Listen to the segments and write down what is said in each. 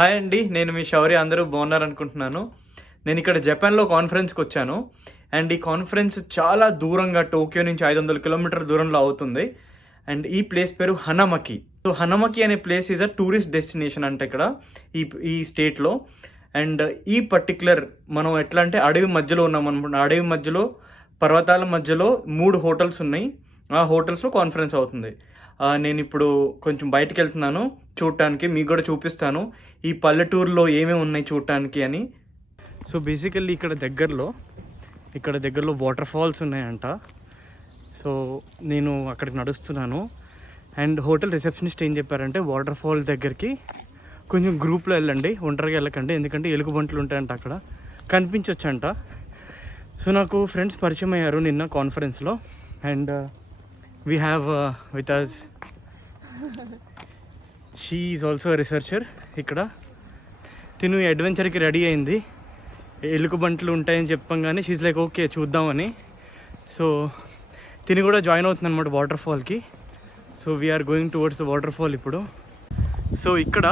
Hi అండి. నేను మీ శౌర్య. అందరూ బాగున్నారనుకుంటున్నాను. నేను ఇక్కడ జపాన్‌లో కాన్ఫరెన్స్‌కి వచ్చాను. అండ్ ఈ కాన్ఫరెన్స్ చాలా దూరంగా టోక్యో నుంచి 500 కిలోమీటర్ల దూరంలో అవుతుంది. అండ్ ఈ ప్లేస్ పేరు హనమకి. సో, హనమకి అనే place is a tourist destination అంట ఇక్కడ ఈ ఈ స్టేట్‌లో. అండ్ ఈ పర్టిక్యులర్ మనం ఎట్లా అంటే అడవి మధ్యలో ఉన్నామనుకుంటా. అడవి మధ్యలో, పర్వతాల మధ్యలో 3 హోటల్స్ ఉన్నాయి. ఆ హోటల్స్‌లో కాన్ఫరెన్స్ అవుతుంది. నేనిప్పుడు కొంచెం బయటికెళ్తున్నాను చూడటానికి. మీకు కూడా చూపిస్తాను ఈ పల్లెటూరులో ఏమేమి ఉన్నాయి చూడటానికి అని. సో బేసికల్లీ ఇక్కడ దగ్గరలో వాటర్ ఫాల్స్ ఉన్నాయంట. సో నేను అక్కడికి నడుస్తున్నాను. అండ్ హోటల్ రిసెప్షనిస్ట్ ఏం చెప్పారంటే వాటర్ ఫాల్ దగ్గరికి కొంచెం గ్రూప్లో వెళ్ళండి, ఒంటరిగా వెళ్ళకండి, ఎందుకంటే ఎలుగుబంట్లు ఉంటాయంట అక్కడ, కనిపించవచ్చంట. సో నాకు ఫ్రెండ్స్ పరిచయం అయ్యారు నిన్న కాన్ఫరెన్స్లో. And we have with us, she is also researcher ఇక్కడ. తిను ఈ అడ్వెంచర్కి రెడీ అయింది. ఎలుగుబంట్లు ఉంటాయని చెప్పంగానే షీజ్ లైక్ ఓకే చూద్దామని. సో తిని కూడా జాయిన్ అవుతుంది అనమాట వాటర్ ఫాల్కి. So we're going towards the waterfall ఇప్పుడు. సో ఇక్కడ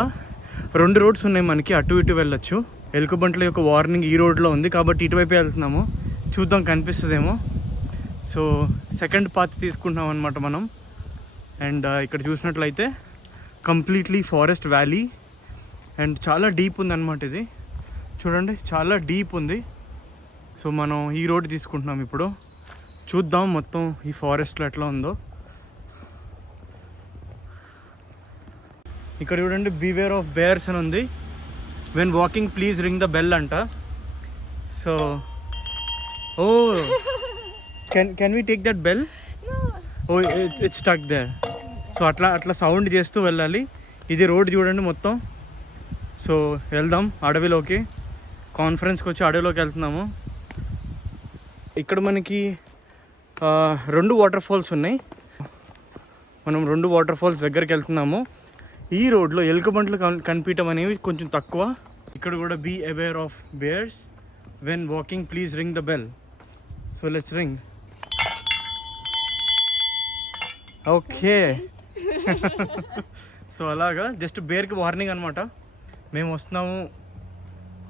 2 రోడ్స్ ఉన్నాయి మనకి, అటు ఇటు వెళ్ళొచ్చు. ఎలుగుబంట్ల యొక్క వార్నింగ్ ఈ రోడ్లో ఉంది కాబట్టి ఇటువైపే వెళ్తున్నాము. చూద్దాం కనిపిస్తుందేమో. సో సెకండ్ పాత్ తీసుకుంటున్నాం అనమాట మనం. అండ్ ఇక్కడ చూసినట్లయితే కంప్లీట్లీ ఫారెస్ట్ వ్యాలీ అండ్ చాలా డీప్ ఉంది అనమాట. ఇది చూడండి, చాలా డీప్ ఉంది. సో మనం ఈ రోడ్ తీసుకుంటున్నాం ఇప్పుడు. చూద్దాం మొత్తం ఈ ఫారెస్ట్లో ఎట్లా ఉందో. ఇక్కడ చూడండి, బివేర్ ఆఫ్ బేర్స్ అని ఉంది. When walking please ring the bell అంట. So oh can we take that bell? Oh it's stuck there. So అట్లా సౌండ్ చేస్తూ వెళ్ళాలి. ఇది రోడ్ చూడండి మొత్తం. సో వెళ్దాం అడవిలోకి. కాన్ఫరెన్స్కి వచ్చి అడవిలోకి వెళ్తున్నాము. ఇక్కడ మనకి 2 వాటర్ ఫాల్స్ ఉన్నాయి. మనం 2 వాటర్ ఫాల్స్ దగ్గరికి వెళ్తున్నాము. ఈ రోడ్లో ఎలుగుబంట్లు కనిపించడం అనేవి కొంచెం తక్కువ. ఇక్కడ కూడా be aware of bears. When walking please ring the bell. So let's ring. Okay. So అలాగా జస్ట్ బేర్కి వార్నింగ్ అనమాట, మేము వస్తున్నాము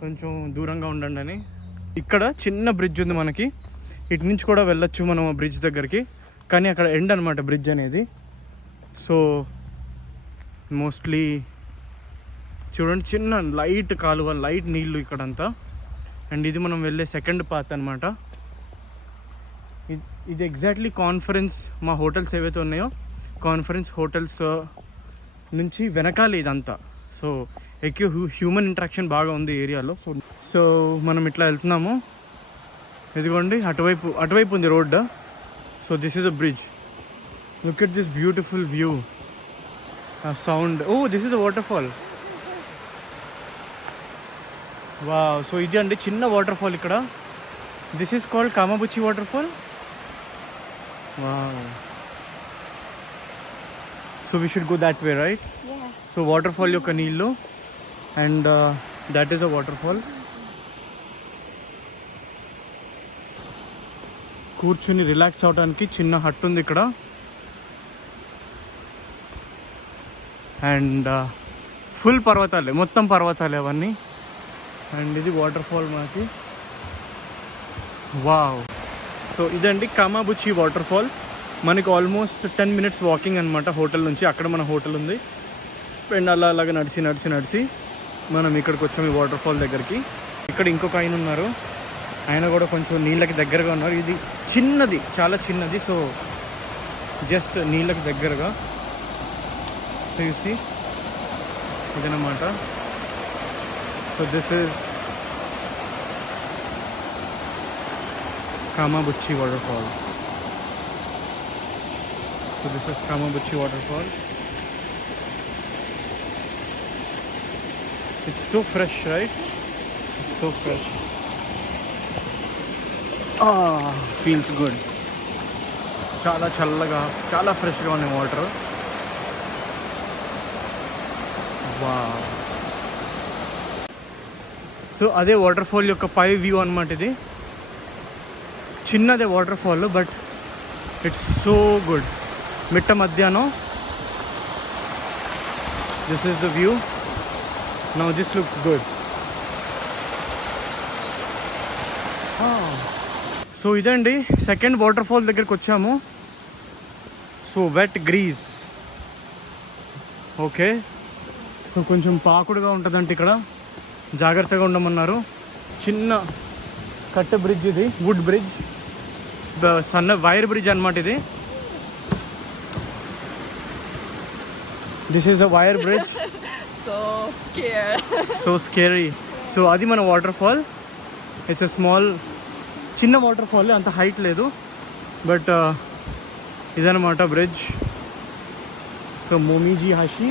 కొంచెం దూరంగా ఉండండి అని. ఇక్కడ చిన్న బ్రిడ్జ్ ఉంది మనకి, ఇటు నుంచి కూడా వెళ్ళొచ్చు మనం ఆ బ్రిడ్జ్ దగ్గరికి, కానీ అక్కడ ఎండ్ అనమాట బ్రిడ్జ్ అనేది. సో మోస్ట్లీ చూడండి, చిన్న లైట్ కాలువ, లైట్ నీళ్ళు ఇక్కడంతా. అండ్ ఇది మనం వెళ్ళే సెకండ్ పాత్ అనమాట. ఇది ఎగ్జాక్ట్లీ కాన్ఫరెన్స్, మా హోటల్స్ ఏవైతే ఉన్నాయో కాన్ఫరెన్స్ హోటల్స్ నుంచి వెనకాల ఇదంతా. సో ఎక్కువ హ్యూమన్ ఇంట్రాక్షన్ బాగా ఉంది ఏరియాలో. సో మనం ఇట్లా వెళ్తున్నాము. ఇదిగోండి అటువైపు ఉంది road. So this is a bridge. Look at this beautiful view. Sound. Oh this is a waterfall. Wow. So ఇది అండి చిన్న వాటర్ ఫాల్ ఇక్కడ. This is called Kamabuchi waterfall. Wow. So we should go that way, right? So waterfall యొక్క నీళ్ళు. And that is a waterfall. కూర్చుని relax అవడానికి చిన్న hot ఉంది ఇక్కడ. అండ్ ఫుల్ పర్వతాలే, మొత్తం పర్వతాలే అవన్నీ. అండ్ ఇది వాటర్ ఫాల్ మనకి. వావ్. సో ఇదండి కామాబుచి వాటర్ ఫాల్. మనకి ఆల్మోస్ట్ 10 minutes వాకింగ్ అనమాట హోటల్ నుంచి. అక్కడ మన హోటల్ ఉంది. అండ్ అలాగా నడిచి మనం ఇక్కడికి వచ్చాము ఈ వాటర్ ఫాల్ దగ్గరికి. ఇక్కడ ఇంకొక ఆయన ఉన్నారు, ఆయన కూడా కొంచెం నీళ్ళకి దగ్గరగా ఉన్నారు. ఇది చిన్నది, చాలా చిన్నది. సో జస్ట్ నీళ్ళకి దగ్గరగా చూసి ఇదన్నమాట. So this is Kamabuchi waterfall. So this is Kamabuchi waterfall. It's so fresh, right? It's so fresh. Feels good. చాలా చల్లగా, చాలా ఫ్రెష్గా ఉన్నాయి వాటర్. వావ్. సో అదే వాటర్ ఫాల్ యొక్క పై వ్యూ అనమాట ఇది. చిన్నదే waterfall, but it's so good. మిట్ట మధ్యాహ్నం. This is the view. Now this looks good. So ఇదండి సెకండ్ వాటర్ ఫాల్ దగ్గరికి వచ్చాము. So wet grease. Okay, so కొంచెం పాకుడుగా ఉంటుందంటే ఇక్కడ జాగ్రత్తగా ఉండమన్నారు. చిన్న కట్ట బ్రిడ్జ్ ఇది, వుడ్ బ్రిడ్జ్, సన్న వైర్ బ్రిడ్జ్ అన్నమాట ఇది. This is a wire bridge. So scary. So అది మన waterfall. It's a small, చిన్న వాటర్ ఫాల్, అంత హైట్ లేదు, బట్ ఇదన్నమాట bridge. So Momiji Hashi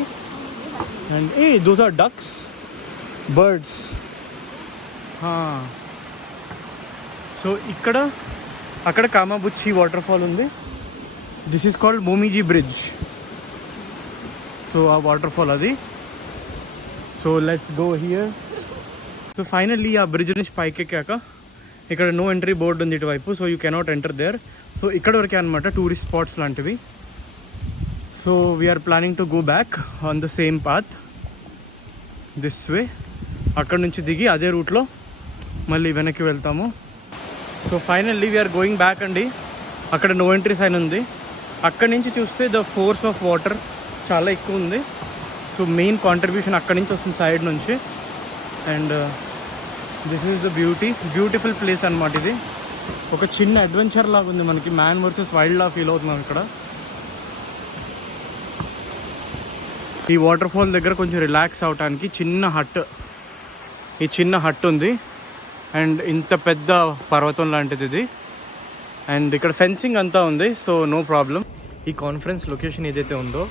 and those are ducks, birds. So అక్కడ కామాబుచ్చి వాటర్ ఫాల్ ఉంది. This is called Momiji bridge. So ఆ waterfall అది. So let's go here. So finally ఆ bridge నుంచి పైకి ఎక్కాక ఇక్కడ నో ఎంట్రీ బోర్డు ఉంది ఇటువైపు. So you cannot enter there. So ఇక్కడ వరకే అనమాట టూరిస్ట్ స్పాట్స్ లాంటివి. So we're planning to go back on the same path this way. అక్కడ నుంచి దిగి అదే రూట్లో మళ్ళీ వెనక్కి వెళ్తాము. So finally we're going back అండి. అక్కడ నో ఎంట్రీ సైన్ ఉంది. అక్కడి నుంచి చూస్తే ద ఫోర్స్ ఆఫ్ వాటర్ చాలా ఎక్కువ ఉంది. సో మెయిన్ కాంట్రిబ్యూషన్ అక్కడి నుంచి వస్తుంది, సైడ్ నుంచి. And this is the beautiful place అనమాట ఇది. ఒక చిన్న అడ్వెంచర్ లాగా ఉంది మనకి, మ్యాన్ వర్సెస్ వైల్డ్ లా ఫీల్ అవుతున్నాం ఇక్కడ. ఈ వాటర్ ఫాల్ దగ్గర కొంచెం రిలాక్స్ అవడానికి ఈ చిన్న హట్ ఉంది. అండ్ ఇంత పెద్ద పర్వతం లాంటిది ఇది. అండ్ ఇక్కడ ఫెన్సింగ్ అంతా ఉంది, సో నో ప్రాబ్లం. ఈ కాన్ఫరెన్స్ లొకేషన్ ఏదైతే ఉందో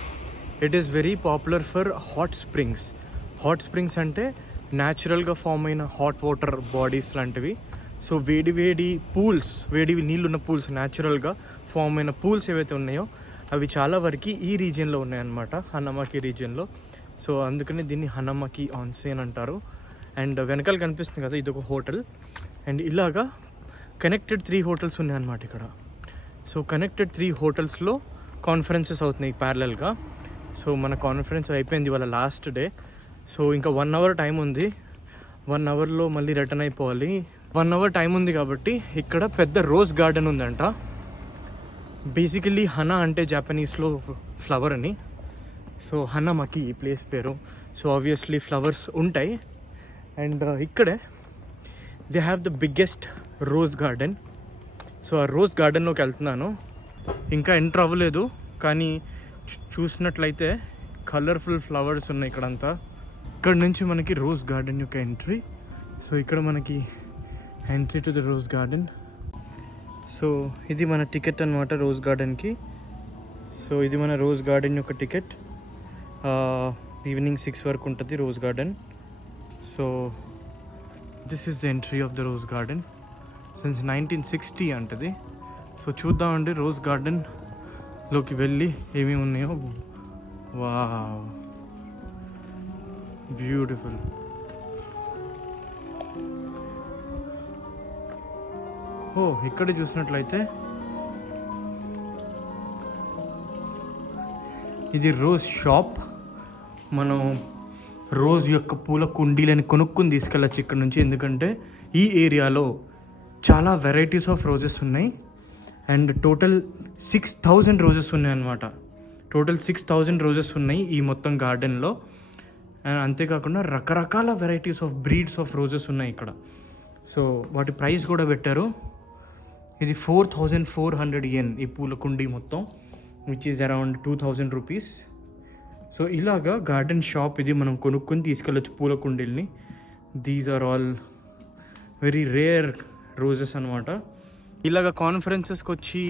it is very popular for hot springs. Hot springs అంటే న్యాచురల్గా ఫామ్ అయిన హాట్ వాటర్ బాడీస్ లాంటివి. సో వేడి పూల్స్, వేడి నీళ్ళున్న పూల్స్, న్యాచురల్గా ఫామ్ అయిన పూల్స్ ఏవైతే ఉన్నాయో అవి చాలా వరకు ఈ రీజియన్లో ఉన్నాయన్నమాట, హనమకి రీజియన్లో. సో అందుకని దీన్ని హనమకి ఆన్సేన్ అంటారు. అండ్ వెనకాల కనిపిస్తుంది కదా, ఇది ఒక హోటల్. అండ్ ఇలాగా కనెక్టెడ్ 3 హోటల్స్ ఉన్నాయన్నమాట ఇక్కడ. సో కనెక్టెడ్ 3 హోటల్స్లో కాన్ఫరెన్సెస్ అవుతున్నాయి ప్యారలల్గా. సో మన కాన్ఫరెన్స్ అయిపోయింది వాళ్ళ లాస్ట్ డే. సో ఇంకా 1 అవర్ టైం ఉంది. 1 అవర్లో మళ్ళీ రిటర్న్ అయిపోవాలి. 1 అవర్ టైం ఉంది కాబట్టి ఇక్కడ పెద్ద రోజ్ గార్డెన్ ఉందంట. బేసికలీ హనా అంటే జాపనీస్లో ఫ్లవర్ అని. సో హనమకి ఈ ప్లేస్ పేరు. సో ఆబ్వియస్లీ ఫ్లవర్స్ ఉంటాయి. అండ్ ఇక్కడే they have the biggest rose garden. So ఆ రోజ్ గార్డెన్లోకి వెళ్తున్నాను. ఇంకా ఎంటర్ అవ్వలేదు, కానీ చూసినట్లయితే కలర్ఫుల్ ఫ్లవర్స్ ఉన్నాయి ఇక్కడంతా. ఇక్కడ నుంచి మనకి రోజ్ గార్డెన్ యొక్క ఎంట్రీ. సో ఇక్కడ మనకి entry to the rose garden. So ఇది మన టికెట్ అనమాట రోజ్ గార్డెన్కి. సో ఇది మన రోజ్ గార్డెన్ యొక్క టికెట్. ఈవినింగ్ 6 వరకు ఉంటుంది rose garden. So this is the entry of the rose garden. Since 1960 అంటది. సో చూద్దామండి రోజ్ గార్డెన్లోకి వెళ్ళి ఏమేమి ఉన్నాయో. Wow, beautiful. ఇక్కడ చూసినట్లయితే ఇది రోజ్ షాప్. మనం రోజ్ యొక్క పూల కుండీలని కొనుక్కుని తీసుకెళ్ళచ్చు ఇక్కడ నుంచి. ఎందుకంటే ఈ ఏరియాలో చాలా వెరైటీస్ ఆఫ్ రోజెస్ ఉన్నాయి. అండ్ టోటల్ 6000 రోజెస్ ఉన్నాయి అన్నమాట. టోటల్ 6000 రోజెస్ ఉన్నాయి ఈ మొత్తం గార్డెన్లో. అండ్ అంతేకాకుండా రకరకాల varieties of breeds of roses ఉన్నాయి ఇక్కడ. సో వాటి ప్రైస్ కూడా పెట్టారు. ఇది 4400 yen ఈ పూల కుండీ మొత్తం, which is around 2000 rupees. So ఇలాగా గార్డెన్ షాప్ ఇది. మనం కొనుక్కొని తీసుకెళ్ళచ్చు పూల కుండీల్ని. These are all very rare roses అనమాట. ఇలాగ కాన్ఫరెన్సెస్కి వచ్చి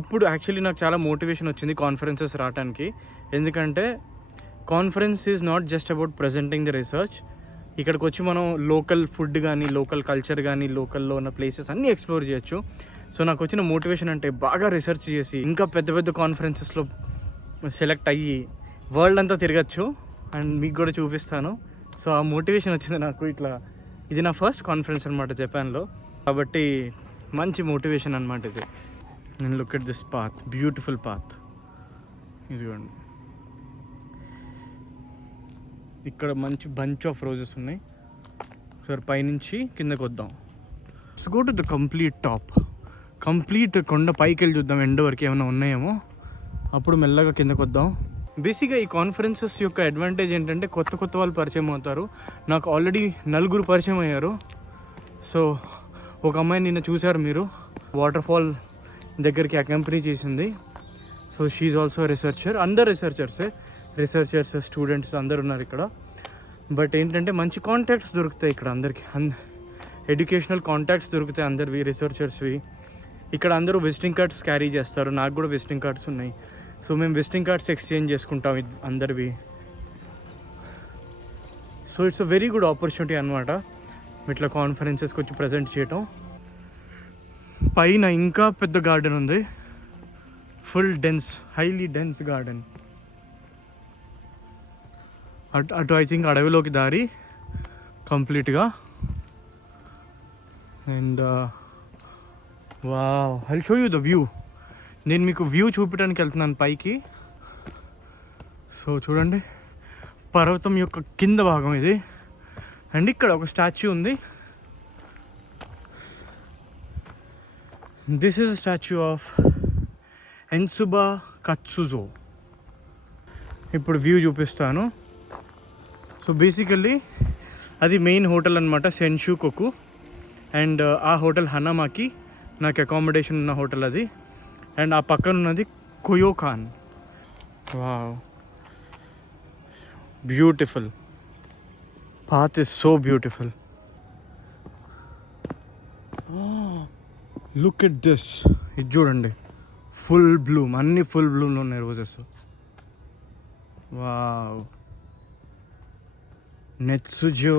ఇప్పుడు యాక్చువల్లీ నాకు చాలా మోటివేషన్ వచ్చింది కాన్ఫరెన్సెస్ రావడానికి. ఎందుకంటే conference is not just about presenting the research. ఇక్కడికి వచ్చి మనం లోకల్ ఫుడ్ కానీ, లోకల్ కల్చర్ కానీ, లోకల్లో ఉన్న ప్లేసెస్ అన్నీ ఎక్స్ప్లోర్ చేయొచ్చు. సో నాకు వచ్చిన మోటివేషన్ అంటే బాగా రీసెర్చ్ చేసి ఇంకా పెద్ద పెద్ద కాన్ఫరెన్సెస్లో సెలెక్ట్ అయ్యి వరల్డ్ అంతా తిరగచ్చు. అండ్ మీకు కూడా చూపిస్తాను. సో ఆ మోటివేషన్ వచ్చింది నాకు. ఇట్లా ఇది నా ఫస్ట్ కాన్ఫరెన్స్ అనమాట జపాన్లో, కాబట్టి మంచి మోటివేషన్ అనమాట ఇది. నేను look at this path, beautiful path. ఇదిగోండి, ఇక్కడ మంచి బంచ్ ఆఫ్ రోజెస్ ఉన్నాయి. ఒకసారి పైనుంచి కిందకు వద్దాం. Let's go to the complete top. Complete కొండ పైకి వెళ్ళి చూద్దాం ఎండ్ వరకు ఏమైనా ఉన్నాయేమో, అప్పుడు మెల్లగా కిందకు వద్దాం. బేసిక్గా ఈ కాన్ఫరెన్సెస్ యొక్క అడ్వాంటేజ్ ఏంటంటే కొత్త కొత్త వాళ్ళు పరిచయం అవుతారు. నాకు ఆల్రెడీ 4 పరిచయం అయ్యారు. సో ఒక అమ్మాయి నిన్న చూశారు మీరు, వాటర్ ఫాల్ దగ్గరికి అకంపెనీ చేసింది. So she also researcher. అందరు రీసెర్చర్స్ స్టూడెంట్స్ అందరు ఉన్నారు ఇక్కడ. బట్ ఏంటంటే మంచి కాంటాక్ట్స్ దొరుకుతాయి ఇక్కడ అందరికి. ఎడ్యుకేషనల్ కాంటాక్ట్స్ దొరుకుతాయి అందరివి, రీసెర్చర్స్వి. ఇక్కడ అందరూ విజిటింగ్ కార్డ్స్ క్యారీ చేస్తారు. నాకు కూడా విజిటింగ్ కార్డ్స్ ఉన్నాయి. సో మేము విజిటింగ్ కార్డ్స్ ఎక్స్చేంజ్ చేసుకుంటాం అందరివి. So it's a very good opportunity అనమాట ఇట్లా కాన్ఫరెన్సెస్కి వచ్చి ప్రజెంట్ చేయటం. పైన ఇంకా పెద్ద గార్డెన్ ఉంది, full dense, highly dense garden. అటు ఐ థింక్ అడవిలోకి దారి కంప్లీట్గా. And wow, I show you the view. నేను మీకు వ్యూ చూపించడానికి వెళ్తున్నాను పైకి. సో చూడండి, పర్వతం యొక్క కింద భాగం ఇది. అండ్ ఇక్కడ ఒక స్టాచ్యూ ఉంది. This is statue of Ensuba Katsuzo. ఇప్పుడు వ్యూ చూపిస్తాను. సో బేసికల్లీ అది మెయిన్ హోటల్ అనమాట, సెన్షుకోకు. అండ్ ఆ హోటల్ హనామాకి, నాకు అకామిడేషన్ ఉన్న హోటల్ అది. అండ్ ఆ పక్కన ఉన్నది Koyokan. Wow, beautiful. Path is so beautiful. Look at this. ఇది చూడండి, ఫుల్ బ్లూమ్, అన్ని ఫుల్ బ్లూమ్లో ఉన్నాయి roses. Wow, Netsuzo.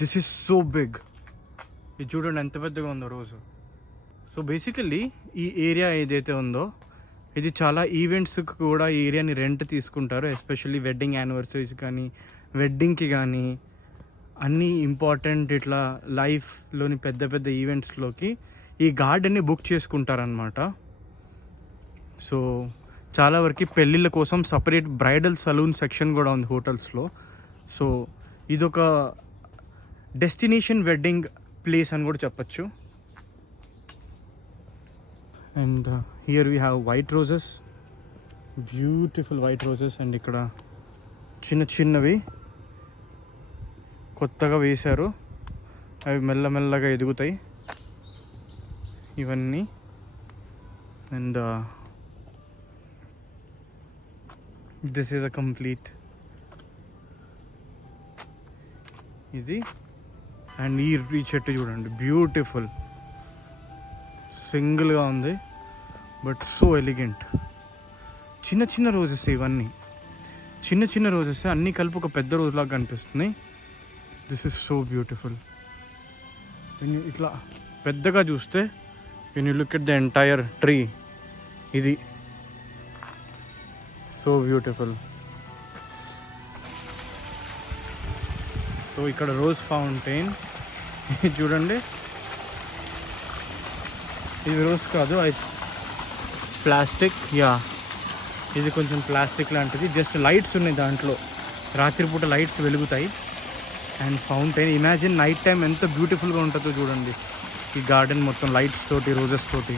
This is so big. ఇది చూడండి ఎంత పెద్దగా ఉందో రోజు. సో బేసికల్లీ ఈ ఏరియా ఏదైతే ఉందో ఇది చాలా ఈవెంట్స్కి కూడా ఈ ఏరియాని రెంట్ తీసుకుంటారు. ఎస్పెషల్లీ వెడ్డింగ్ యానివర్సరీస్ కానీ, వెడ్డింగ్కి కానీ, అన్నీ ఇంపార్టెంట్ ఇట్లా లైఫ్లోని పెద్ద పెద్ద ఈవెంట్స్లోకి ఈ గార్డెన్ని బుక్ చేసుకుంటారనమాట. సో చాలా వరకు పెళ్ళిళ్ళ కోసం సపరేట్ బ్రైడల్ సలూన్ సెక్షన్ కూడా ఉంది హోటల్స్లో. సో ఇదొక డెస్టినేషన్ వెడ్డింగ్ ప్లేస్ అని కూడా చెప్పచ్చు. And here we have white roses, beautiful white roses. And ఇక్కడ చిన్నవి కొత్తగా వేశారు, అవి మెల్లమెల్లగా ఎదుగుతాయి ఇవన్నీ. And this is a complete ఇది. అండ్ ఈ చెట్టు చూడండి, బ్యూటిఫుల్, సింగిల్గా ఉంది బట్ సో ఎలిగెంట్. చిన్న రోజెస్ ఇవన్నీ, చిన్న రోజెస్ అన్నీ కలిపి ఒక పెద్ద రోజులాగా కనిపిస్తున్నాయి. This is so beautiful. ఇట్లా పెద్దగా చూస్తే when you look at the entire tree, ఇది సో బ్యూటిఫుల్. సో ఇక్కడ రోజ్ ఫౌంటైన్ చూడండి, ఇది రోజ్ కాదు, ప్లాస్టిక్. ఇది కొంచెం ప్లాస్టిక్ లాంటిది. జస్ట్ లైట్స్ ఉన్నాయి దాంట్లో, రాత్రిపూట లైట్స్ వెలుగుతాయి. And fountain, imagine night time ఎంత బ్యూటిఫుల్గా ఉంటుందో చూడండి ఈ గార్డెన్ మొత్తం లైట్స్ తోటి, రోజెస్ తోటి.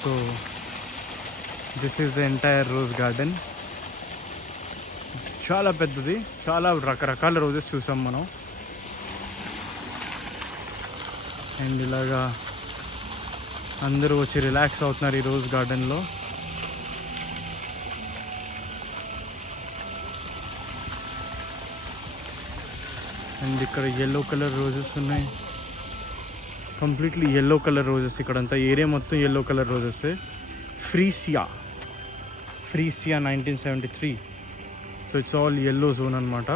So this is the entire rose garden. చాలా పెద్దది, చాలా రకరకాల రోజెస్ చూసాం మనం. అండ్ ఇలాగా అందరూ వచ్చి రిలాక్స్ అవుతున్నారు ఈ రోజ్ గార్డెన్లో. అండ్ ఇక్కడ ఎల్లో కలర్ రోజెస్ ఉన్నాయి, కంప్లీట్లీ ఎల్లో కలర్ రోజెస్. ఇక్కడంతా ఏరియా మొత్తం yellow colour roses. Freesia 1973. So it's all yellow zone అనమాట.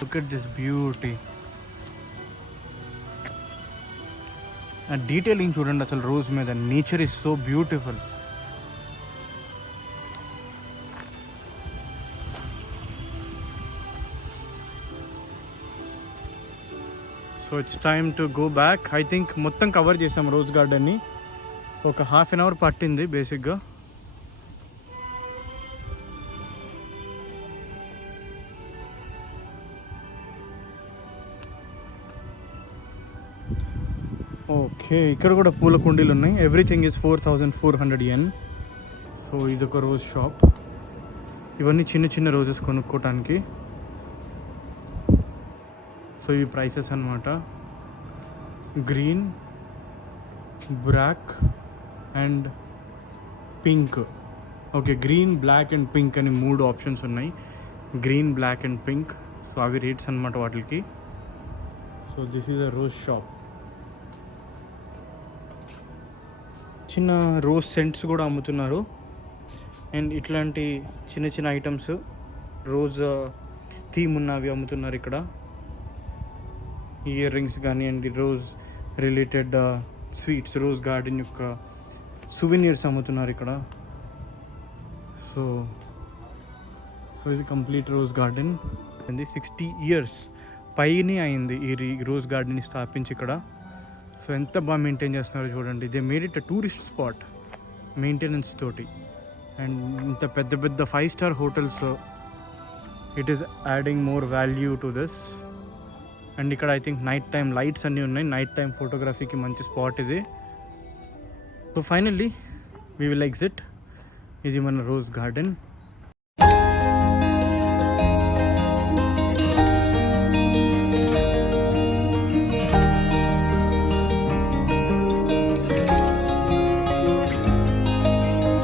Look at this beauty. ఆ డీటెయిలింగ్ చూడండి అసలు రోజ్ మీద. Nature is so beautiful. So it's time to go back. I think మొత్తం cover చేసాం rose గార్డెన్ని. ఒక హాఫ్ అన్ అవర్ పట్టింది బేసిక్గా. ఓకే, ఇక్కడ కూడా పూల కుండీలు ఉన్నాయి. Everything is 4400 yen. సో ఇదొక రోజ్ షాప్. ఇవన్నీ చిన్న చిన్న రోజెస్ కొనుక్కోవటానికి. సో ఇవి ప్రైసెస్ అన్నమాట. Green, black and pink. Okay, green, black and pink అని 3 ఆప్షన్స్ ఉన్నాయి. Green, black and pink. So అవి రేట్స్ అన్నమాట వాటికి. So this is a rose shop. చిన్న రోజ్ సెంట్స్ కూడా అమ్ముతున్నారు. అండ్ ఇట్లాంటి చిన్న చిన్న ఐటమ్స్ రోజ్ థీమ్ ఉన్నవి అమ్ముతున్నారు ఇక్కడ. ఇయర్ రింగ్స్ కానివ్వండి, rose related sweets, rose garden యొక్క సువెనీర్స్ అమ్ముతున్నారు ఇక్కడ. సో ఇది కంప్లీట్ రోజ్ గార్డెన్. 60 years పైనే అయింది ఈ రోజ్ గార్డెన్ స్థాపించి ఇక్కడ. సో ఎంత బాగా మెయింటైన్ చేస్తున్నారో చూడండి. They made it a tourist spot maintenance తోటి. అండ్ ఇంత పెద్ద పెద్ద 5-star hotels, it is adding more value to this. And ఇక్కడ I think night time lights అన్నీ ఉన్నాయి. నైట్ టైం ఫోటోగ్రఫీకి మంచి స్పాట్ ఇది. So finally we will exit. ఇది మన రోజ్ గార్డెన్.